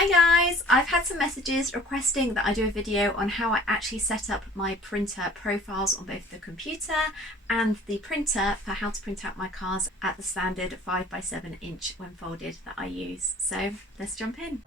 Hi guys! I've had some messages requesting that I do a video on how I actually set up my printer profiles on both the computer and the printer for how to print out my cards at the standard 5x7 inch when folded that I use. So let's jump in.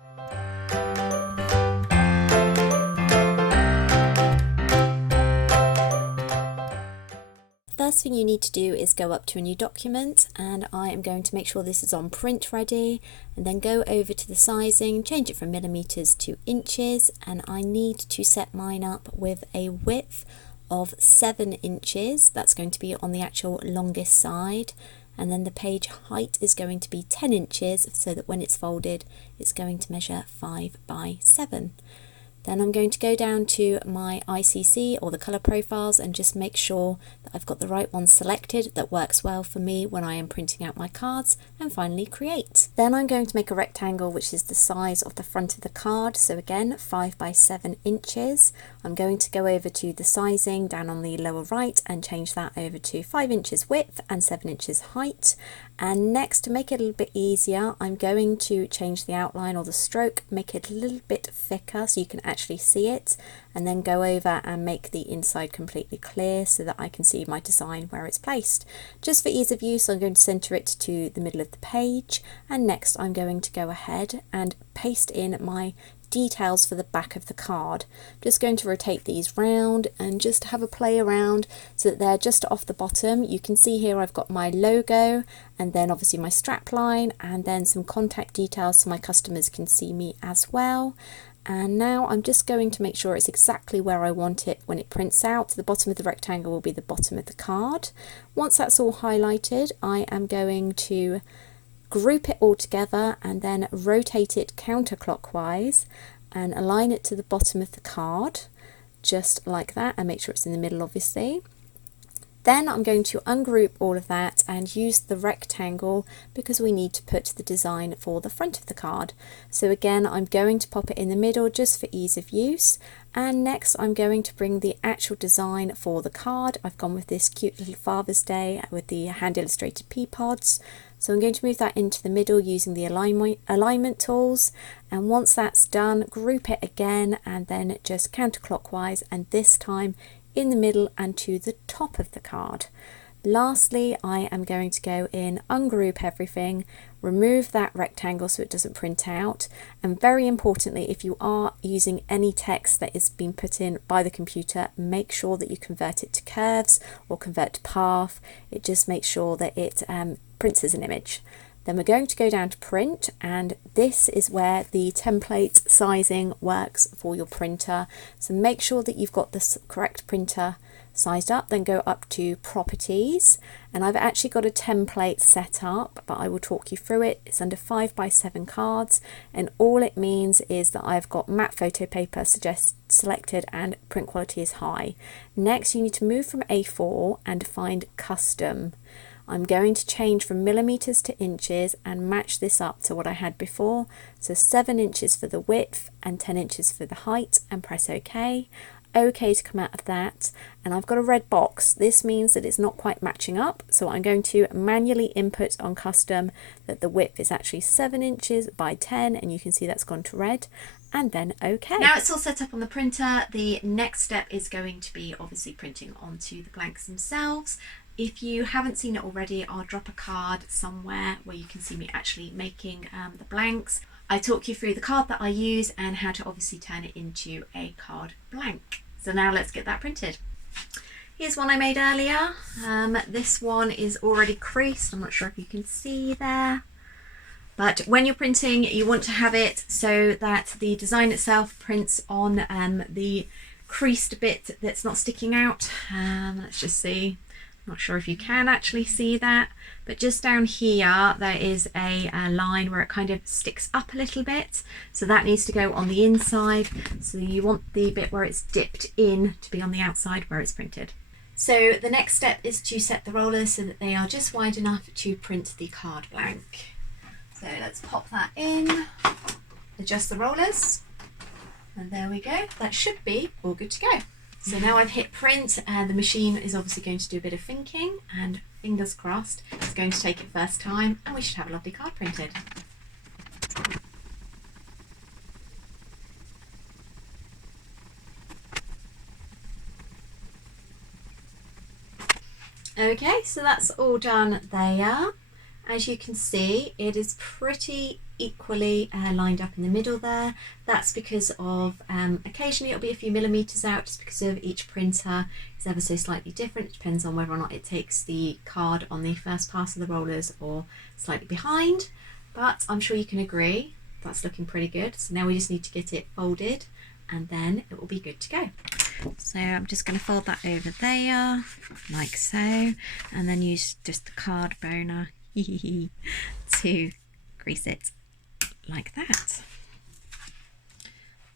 First thing you need to do is go up to a new document, and I am going to make sure this is on print ready, and then go over to the sizing, change it from millimeters to inches, and I need to set mine up with a width of 7 inches. That's going to be on the actual longest side, and then the page height is going to be 10 inches so that when it's folded it's going to measure 5x7. Then I'm going to go down to my ICC or the colour profiles and just make sure that I've got the right one selected that works well for me when I am printing out my cards, and finally create. Then I'm going to make a rectangle which is the size of the front of the card, so again 5x7 inches. I'm going to go over to the sizing down on the lower right and change that over to 5 inches width and 7 inches height. And next, to make it a little bit easier, I'm going to change the outline or the stroke, make it a little bit thicker so you can actually see it, and then go over and make the inside completely clear so that I can see my design where it's placed. Just for ease of use, I'm going to center it to the middle of the page, and next I'm going to go ahead and paste in my details for the back of the card. Just going to rotate these round and just have a play around so that they're just off the bottom. You can see here I've got my logo and then obviously my strap line and then some contact details so my customers can see me as well. And now I'm just going to make sure it's exactly where I want it when it prints out. The bottom of the rectangle will be the bottom of the card. Once that's all highlighted, I am going to group it all together and then rotate it counterclockwise and align it to the bottom of the card, just like that, and make sure it's in the middle obviously. Then I'm going to ungroup all of that and use the rectangle because we need to put the design for the front of the card. So again, I'm going to pop it in the middle just for ease of use. And next I'm going to bring the actual design for the card. I've gone with this cute little Father's Day with the hand illustrated pea pods. So I'm going to move that into the middle using the alignment tools, and once that's done, group it again and then just counterclockwise, and this time in the middle and to the top of the card. Lastly, I am going to go in, ungroup everything, remove that rectangle so it doesn't print out, and very importantly, if you are using any text that is being put in by the computer, make sure that you convert it to curves or convert to path. It just makes sure that it prints as an image. Then we're going to go down to print, and this is where the template sizing works for your printer. So make sure that you've got the correct printer sized up, then go up to properties, and I've actually got a template set up, but I will talk you through it. It's under 5x7 cards, and all it means is that I've got matte photo paper selected and print quality is high. Next, you need to move from A4 and find custom. I'm going to change from millimeters to inches and match this up to what I had before. So 7 inches for the width and 10 inches for the height, and press OK. OK to come out of that, and I've got a red box. This means that it's not quite matching up, so I'm going to manually input on custom that the width is actually 7 inches by 10, and you can see that's gone to red, and then OK. Now it's all set up on the printer. The next step is going to be obviously printing onto the blanks themselves. If you haven't seen it already, I'll drop a card somewhere where you can see me actually making the blanks. I talk you through the card that I use and how to obviously turn it into a card blank. So now let's get that printed. Here's one I made earlier. This one is already creased. I'm not sure if you can see there. But when you're printing, you want to have it so that the design itself prints on the creased bit that's not sticking out. Let's just see. Not sure if you can actually see that, but just down here there is a line where it kind of sticks up a little bit, so that needs to go on the inside. So you want the bit where it's dipped in to be on the outside where it's printed. So the next step is to set the rollers so that they are just wide enough to print the card blank. So let's pop that in, adjust the rollers, and there we go. That should be all good to go. So now I've hit print, and the machine is obviously going to do a bit of thinking, and fingers crossed it's going to take it first time and we should have a lovely card printed. Okay, so that's all done there. As you can see, it is pretty equally lined up in the middle there. That's because of occasionally it'll be a few millimeters out, just because of each printer is ever so slightly different. It depends on whether or not it takes the card on the first pass of the rollers or slightly behind, but I'm sure you can agree that's looking pretty good. So now we just need to get it folded and then it will be good to go. So I'm just going to fold that over there like so, and then use just the card boner to grease it like that.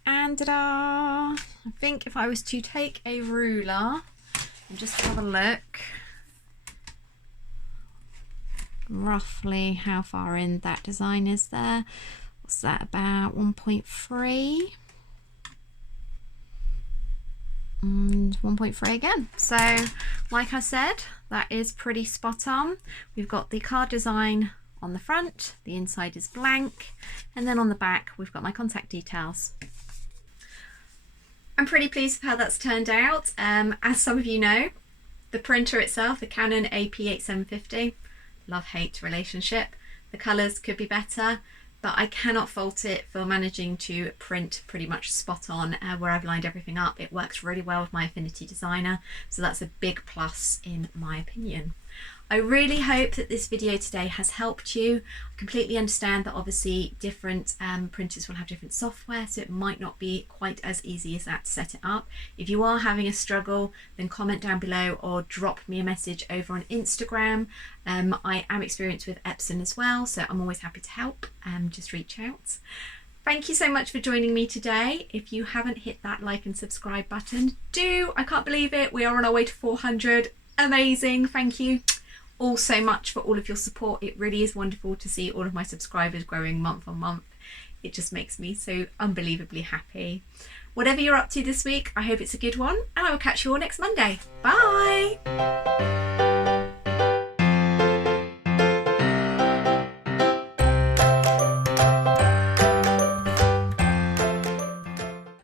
And ta-da! I think if I was to take a ruler and just have a look roughly how far in that design is there, what's that, about 1.3 and 1.3 again. So like I said, that is pretty spot on. We've got the card design on the front, the inside is blank, and then on the back we've got my contact details. I'm pretty pleased with how that's turned out. As some of you know, the printer itself, the Canon AP8750, love-hate relationship. The colours could be better, but I cannot fault it for managing to print pretty much spot on where I've lined everything up. It works really well with my Affinity designer, so that's a big plus in my opinion. I really hope that this video today has helped you. I completely understand that obviously different printers will have different software, so it might not be quite as easy as that to set it up. If you are having a struggle, then comment down below or drop me a message over on Instagram. I am experienced with Epson as well, so I'm always happy to help. Just reach out. Thank you so much for joining me today. If you haven't hit that like and subscribe button, do. I can't believe it. We are on our way to 400. Amazing. Thank you all so much for all of your support. It really is wonderful to see all of my subscribers growing month on month. It just makes me so unbelievably happy. Whatever you're up to this week, I hope it's a good one, and I will catch you all next Monday. Bye.